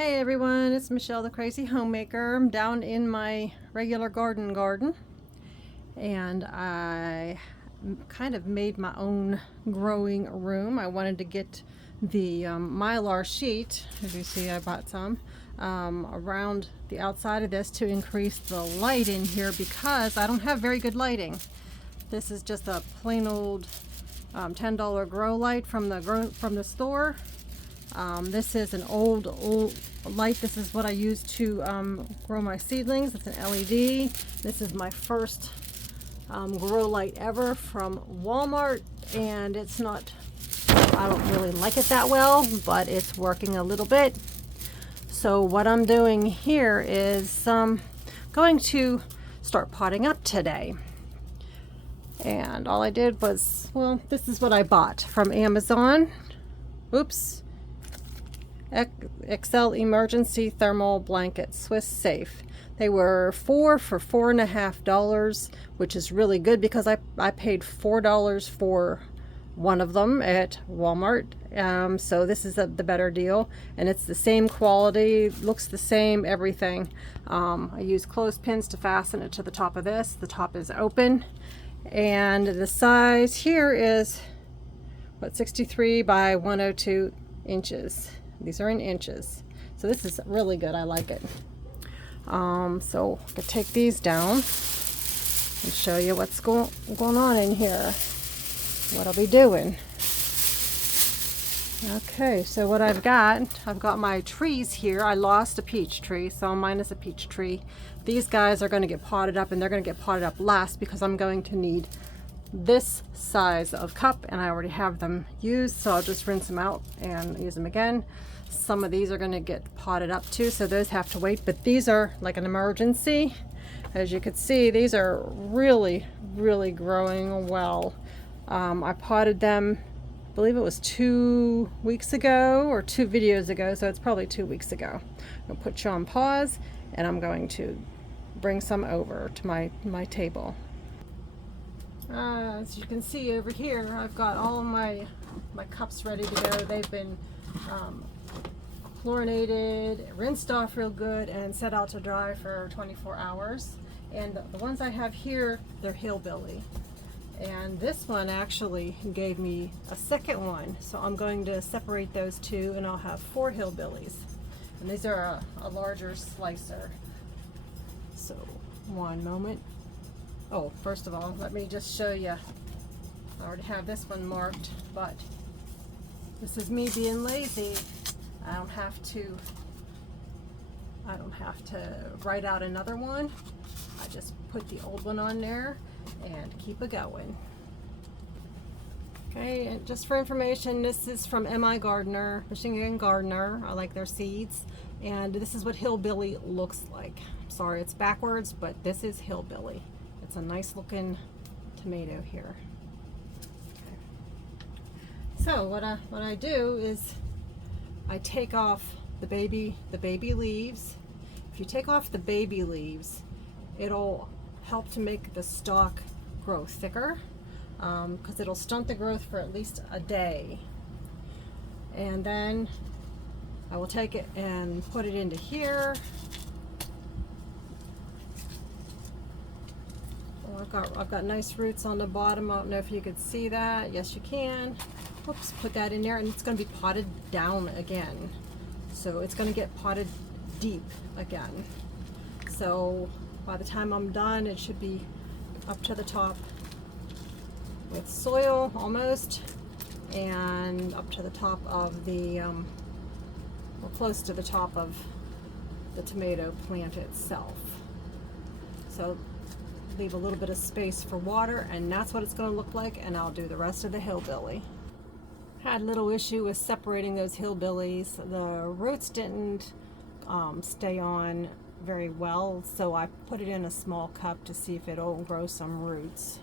Hey everyone, it's Michelle the Crazy Homemaker. I'm down in my regular garden and I kind of made my own growing room. I wanted to get the mylar sheet, as you see I bought some, around the outside of this to increase the light in here because I don't have very good lighting. This is just a plain old $10 grow light from the store. This is an old light. This is what I use to grow my seedlings. It's an LED. This is my first grow light ever from Walmart, and it's not, I don't really like it that well, but it's working a little bit. So what I'm doing here is going to start potting up today. And all I did was, well, this is what I bought from Amazon. Oops. Excel Emergency Thermal Blanket, Swiss Safe. They were $4 for $4.50, which is really good because I paid $4 for one of them at Walmart. So this is the better deal, and it's the same quality, looks the same, everything. I use clothespins to fasten it to the top of this. The top is open, and the size here is what, 63 by 102 inches. These are in inches. So this is really good. I like it. So I could take these down and show you what's going on in here. What I'll be doing. Okay, so what I've got my trees here. I lost a peach tree, so mine is a peach tree. These guys are going to get potted up, and they're going to get potted up last because I'm going to need this size of cup, and I already have them used, so I'll just rinse them out and use them again. Some of these are going to get potted up too, so those have to wait, but these are like an emergency. As you can see, these are really growing well. I potted them, I believe it was 2 weeks ago or 2 videos ago, so it's probably 2 weeks ago. I'll put you on pause, and I'm going to bring some over to my table. As you can see over here, I've got all of my cups ready to go. They've been chlorinated, rinsed off real good, and set out to dry for 24 hours. And the ones I have here, they're hillbilly. And this one actually gave me a second one, so I'm going to separate those two, and I'll have 4 hillbillies. And these are a larger slicer. So, one moment. Oh, first of all, let me just show you. I already have this one marked, but this is me being lazy. I don't have to write out another one. I just put the old one on there and keep it going. Okay, and just for information, this is from MI Gardener, Michigan Gardener. I like their seeds, and this is what hillbilly looks like. I'm sorry it's backwards, but this is hillbilly. It's a nice looking tomato here. Okay. So what I do is I take off the baby leaves. If you take off the baby leaves, it'll help to make the stalk grow thicker, because it'll stunt the growth for at least a day. And then I will take it and put it into here. I've got nice roots on the bottom. I don't know if you could see that. Yes, you can. Oops, put that in there, and it's going to be potted down again. So it's going to get potted deep again. So by the time I'm done, it should be up to the top with soil almost, and up to the top of the, or close to the top of the tomato plant itself. So leave a little bit of space for water, and that's what it's going to look like, and I'll do the rest of the hillbilly. Had a little issue with separating those hillbillies. The roots didn't stay on very well, so I put it in a small cup to see if it'll grow some roots.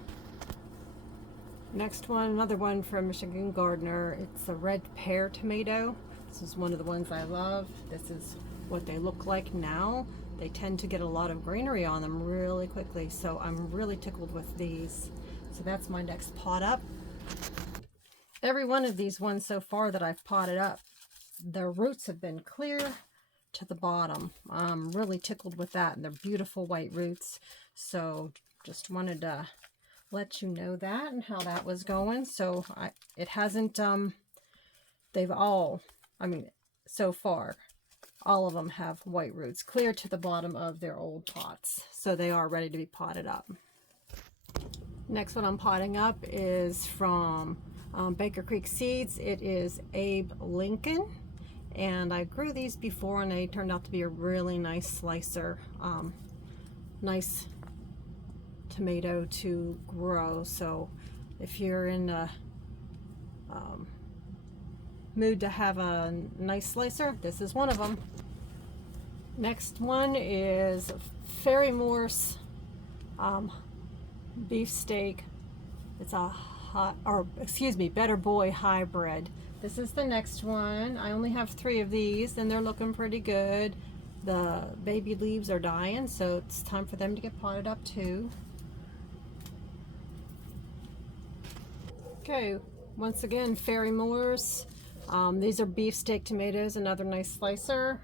Next one, another one from Michigan Gardener. It's a red pear tomato. This is one of the ones I love. This is what they look like now. They tend to get a lot of greenery on them really quickly, so I'm really tickled with these. So that's my next pot up. Every one of these ones so far that I've potted up, their roots have been clear to the bottom. I'm really tickled with that, and they're beautiful white roots. So just wanted to let you know that and how that was going. So it hasn't, they've all, I mean, so far, all of them have white roots clear to the bottom of their old pots. So they are ready to be potted up. Next one I'm potting up is from Baker Creek Seeds. It is Abe Lincoln. And I grew these before and they turned out to be a really nice slicer. Nice tomato to grow. So if you're in the mood to have a nice slicer, this is one of them. Next one is Fairy Morse beefsteak. It's a Better Boy hybrid. This is the next one. I only have 3 of these and they're looking pretty good. The baby leaves are dying, so it's time for them to get potted up too. Okay, once again, Fairy Morse. These are beefsteak tomatoes, another nice slicer.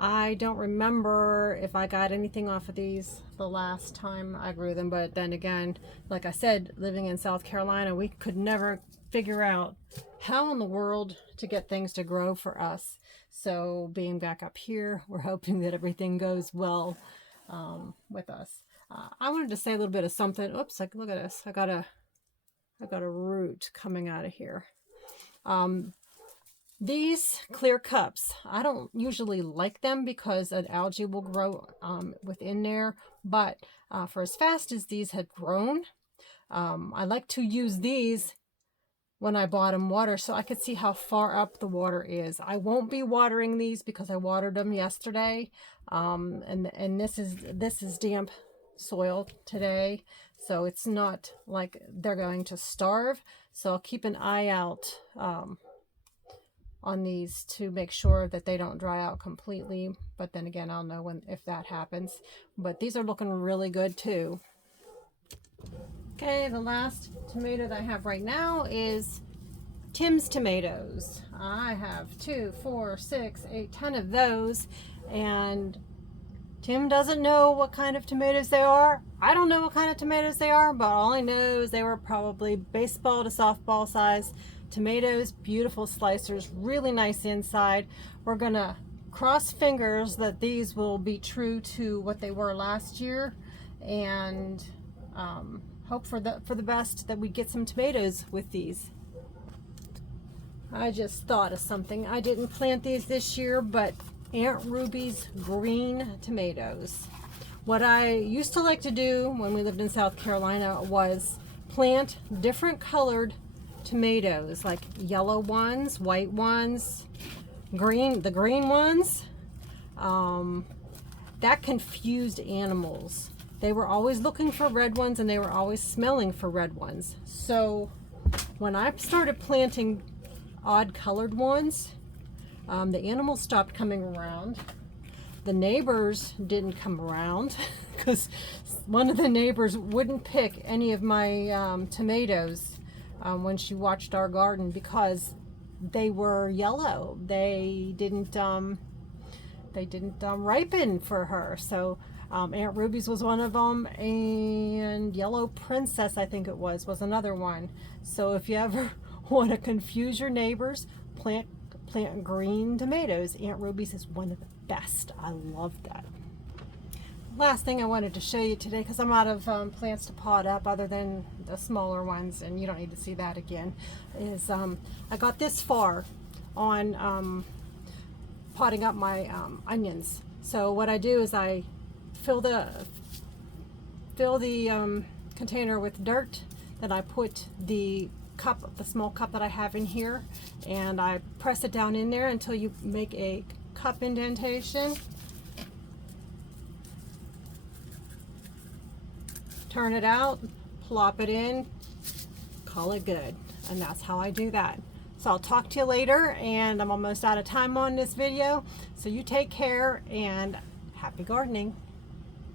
I don't remember if I got anything off of these the last time I grew them, but then again, like I said, living in South Carolina, we could never figure out how in the world to get things to grow for us. So being back up here, we're hoping that everything goes well with us. I wanted to say a little bit of something. Oops, like look at this. I got a root coming out of here. These clear cups, I don't usually like them because an algae will grow within there, but for as fast as these had grown, I like to use these when I bottom water so I could see how far up the water is. I won't be watering these because I watered them yesterday, and this is damp soil today, so it's not like they're going to starve. So I'll keep an eye out on these to make sure that they don't dry out completely, but then again, I'll know if that happens. But these are looking really good too. Okay, the last tomato that I have right now is Tim's tomatoes. I have 2, 4, 6, 8, 10 of those, and Tim doesn't know what kind of tomatoes they are. I don't know what kind of tomatoes they are, but all I know is they were probably baseball to softball size tomatoes, beautiful slicers, really nice inside. We're gonna cross fingers that these will be true to what they were last year, and hope for the best that we get some tomatoes with these. I just thought of something. I didn't plant these this year, but Aunt Ruby's green tomatoes. What I used to like to do when we lived in South Carolina was plant different colored tomatoes, like yellow ones, white ones, the green ones. That confused animals. They were always looking for red ones and they were always smelling for red ones. So when I started planting odd colored ones, the animals stopped coming around. The neighbors didn't come around because one of the neighbors wouldn't pick any of my tomatoes when she watched our garden because they were yellow. They didn't ripen for her. So Aunt Ruby's was one of them, and Yellow Princess, I think it was another one. So if you ever want to confuse your neighbors, plant green tomatoes. Aunt Ruby's is one of the best. I love that. Last thing I wanted to show you today, because I'm out of plants to pot up other than the smaller ones, and you don't need to see that again, is I got this far on potting up my onions. So what I do is I fill the container with dirt, then I put the small cup that I have in here, and I press it down in there until you make a cup indentation. Turn it out, plop it in, call it good. And that's how I do that. So I'll talk to you later, and I'm almost out of time on this video. So you take care and happy gardening.